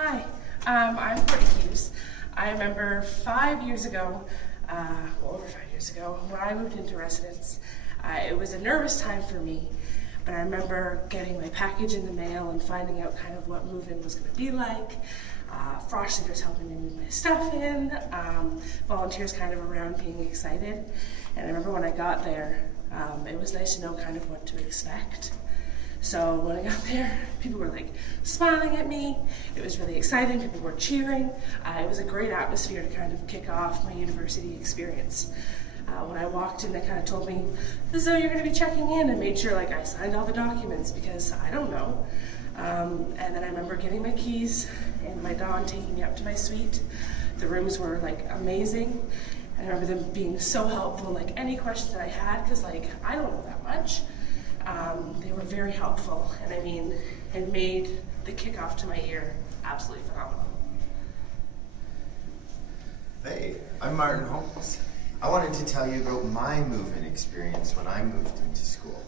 Hi, I'm Courtney Hughes. I remember 5 years ago, over 5 years ago, when I moved into residence. It was a nervous time for me, but I remember getting my package in the mail and finding out kind of what move-in was going to be like. Frosh Center's helping me move my stuff in, volunteers kind of around being excited. And I remember when I got there, it was nice to know kind of what to expect. So when I got there, people were like smiling at me. It was really exciting. People were cheering. It was a great atmosphere to kind of kick off my university experience. When I walked in, they kind of told me, "This is how you're going to be checking in," and made sure like I signed all the documents because I don't know. And then I remember getting my keys and my Dawn taking me up to my suite. The rooms were like amazing. And I remember them being so helpful, like any questions that I had, because like I don't know that much. They were very helpful, and I mean, it made the kickoff to my year absolutely phenomenal. Hey, I'm Martin Holmes. I wanted to tell you about my move-in experience when I moved into school.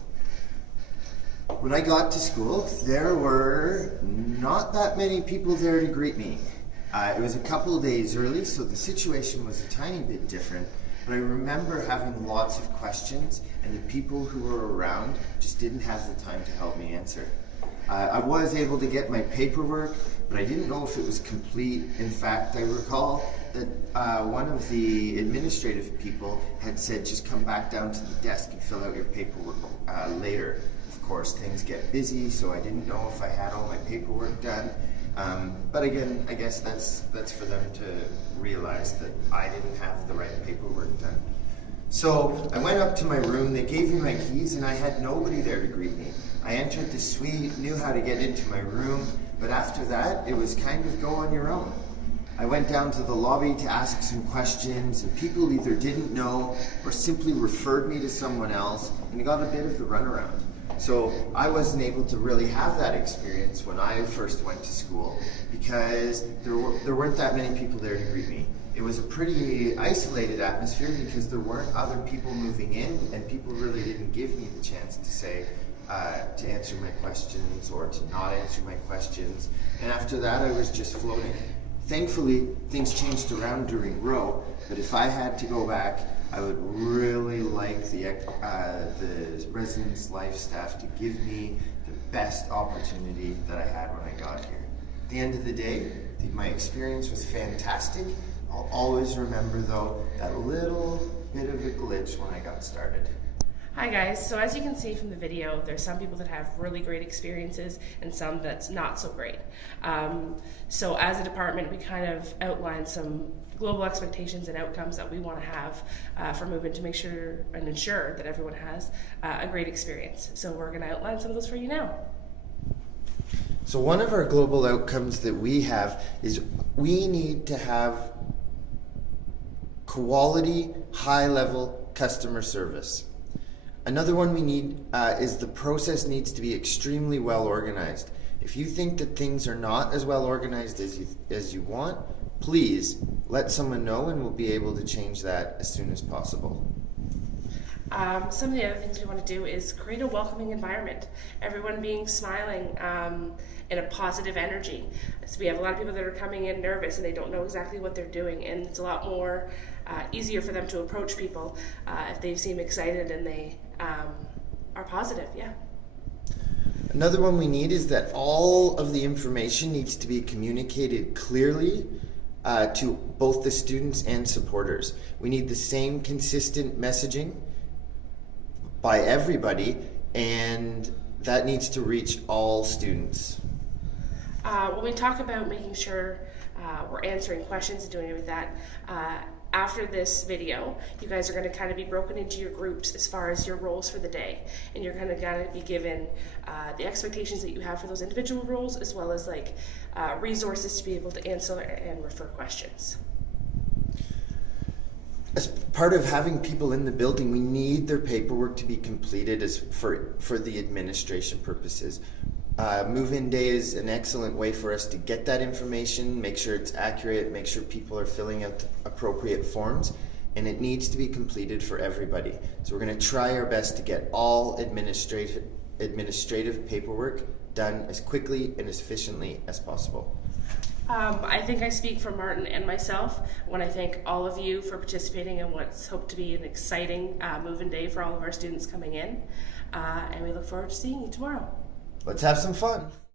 When I got to school, there were not that many people there to greet me. It was a couple of days early, so the situation was a tiny bit different, but I remember having lots of questions, and the people who were around just didn't have the time to help me answer. I was able to get my paperwork, but I didn't know if it was complete. In fact, I recall that one of the administrative people had said, just come back down to the desk and fill out your paperwork later. Of course, things get busy, so I didn't know if I had all my paperwork done. But again, I guess that's for them to realize that I didn't have the right paperwork done. So I went up to my room, they gave me my keys, and I had nobody there to greet me. I entered the suite, knew how to get into my room, but after that, it was kind of go on your own. I went down to the lobby to ask some questions, and people either didn't know or simply referred me to someone else, and I got a bit of the runaround. So I wasn't able to really have that experience when I first went to school because there weren't that many people there to greet me. It was a pretty isolated atmosphere because there weren't other people moving in, and people really didn't give me the chance to say, to answer my questions or to not answer my questions. And after that, I was just floating. Thankfully, things changed around during row, but if I had to go back, I would really like the residence life staff to give me the best opportunity that I had when I got here. At the end of the day, my experience was fantastic. I'll always remember, though, that little bit of a glitch when I got started. Hi guys, so as you can see from the video, there's some people that have really great experiences and some that's not so great. So as a department, we kind of outlined some global expectations and outcomes that we want to have for move-in to make sure and ensure that everyone has a great experience. So we're going to outline some of those for you now. So one of our global outcomes that we have is we need to have quality, high-level customer service. Another one we need is the process needs to be extremely well organized. If you think that things are not as well organized as you want, please let someone know and we'll be able to change that as soon as possible. Some of the other things we want to do is create a welcoming environment. Everyone being smiling and a positive energy. So we have a lot of people that are coming in nervous and they don't know exactly what they're doing, and it's a lot more easier for them to approach people if they seem excited and they are positive. Yeah. Another one we need is that all of the information needs to be communicated clearly to both the students and supporters. We need the same consistent messaging by everybody, and that needs to reach all students. When we talk about making sure we're answering questions and doing that, after this video, you guys are going to kind of be broken into your groups as far as your roles for the day, and you're going to be given the expectations that you have for those individual roles, as well as like resources to be able to answer and refer questions. As part of having people in the building, we need their paperwork to be completed for the administration purposes. Move-in day is an excellent way for us to get that information, make sure it's accurate, make sure people are filling out the appropriate forms, and it needs to be completed for everybody. So we're going to try our best to get all administrative paperwork done as quickly and as efficiently as possible. I think I speak for Martin and myself when I thank all of you for participating in what's hoped to be an exciting move-in day for all of our students coming in. And we look forward to seeing you tomorrow. Let's have some fun.